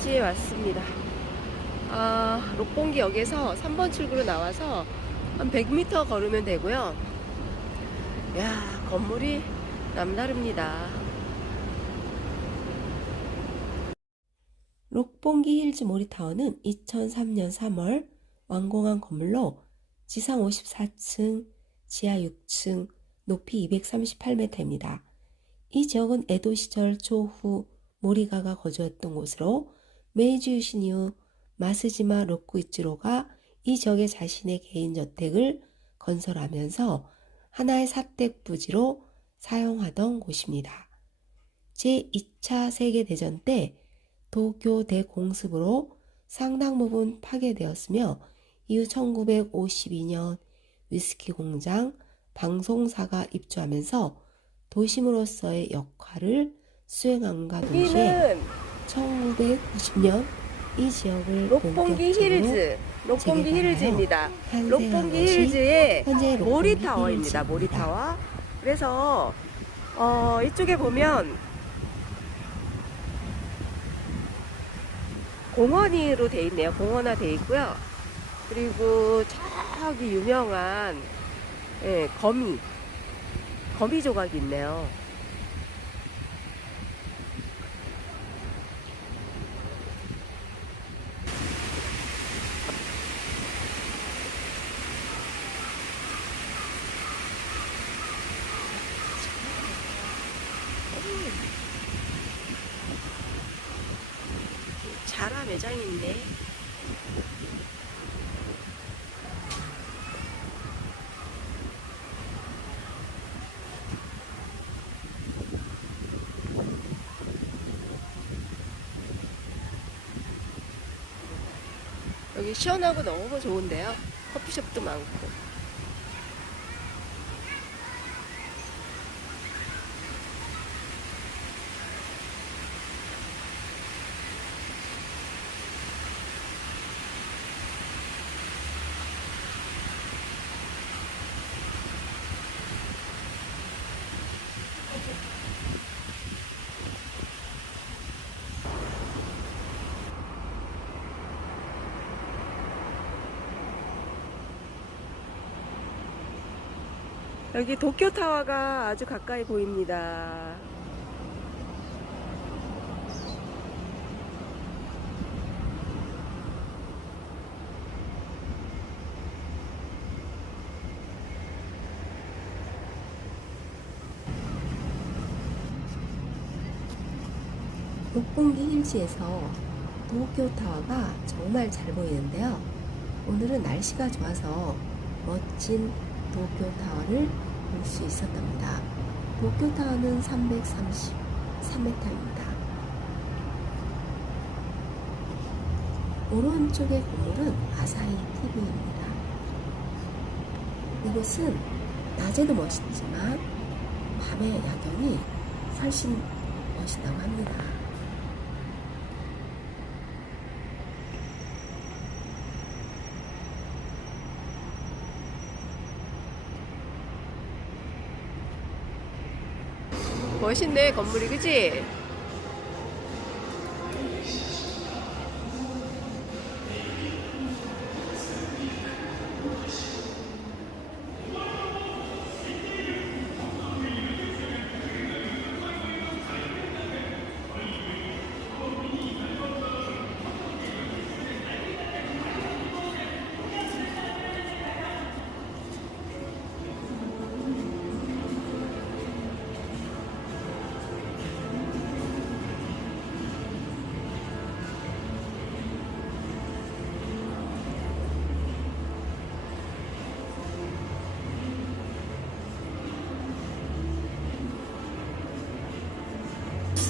힐즈에 왔습니다. 아, 록봉기역에서 3번 출구로 나와서 한 100m 걸으면 되고요. 야, 건물이 남다릅니다. 록봉기 힐즈 모리타워는 2003년 3월 완공한 건물로 지상 54층, 지하 6층, 높이 238m입니다. 이 지역은 에도 시절 초후 모리가가 거주했던 곳으로 메이지 유신 이후 마스지마 로쿠이치로가 이 지역에 자신의 개인 저택을 건설하면서 하나의 사택 부지로 사용하던 곳입니다. 제2차 세계대전 때 도쿄 대공습으로 상당 부분 파괴되었으며 이후 1952년 위스키 공장 방송사가 입주하면서 도심으로서의 역할을 수행함과 동시에 1990년 이 지역을 록봉기 힐즈, 록봉기 힐즈입니다. 록봉기 힐즈의 모리타워입니다. 모리타워. 그래서 어, 이쪽에 보면 공원으로 돼 있네요. 공원화 돼 있고요. 그리고 저기 유명한 예, 거미, 거미 조각이 있네요. 있네. 여기 시원하고 너무 좋은데요. 커피숍도 많고. 여기 도쿄타워가 아주 가까이 보입니다. 록봉기 힐즈에서 도쿄타워가 정말 잘 보이는데요. 오늘은 날씨가 좋아서 멋진 도쿄 타워를 볼 수 있었답니다. 도쿄 타워는 333m입니다. 오른쪽의 건물은 아사히 TV입니다. 이곳은 낮에도 멋있지만 밤의 야경이 훨씬 멋있다고 합니다. 멋있네 건물이 그지?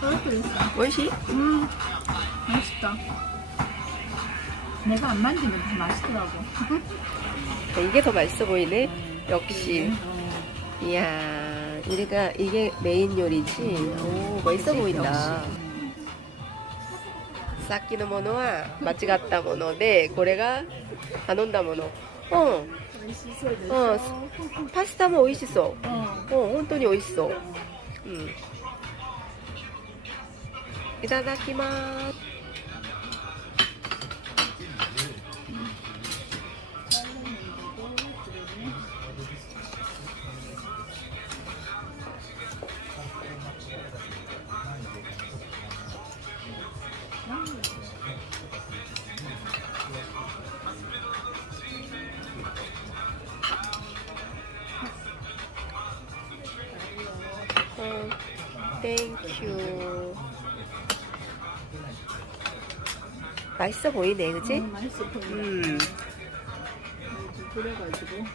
トロッコですか 원시? 음 맛있다 내가 안 만지면 다 맛있더라고 이게 더 맛있어 보이네. 역시. 어, 이야, 우리가 이게 메인 요리지. 오, 멋있어 보인다. さっきのものは間違ったもので、これが頼んだもの。うん。美味しそうでしうょん。パスタも美味しそう。うんうん、本当に美味しそう。うん。 いただきます。Thank you. 맛있어 보이네, 그지? 음, 맛있어 보인다 음. 좀 그래가지고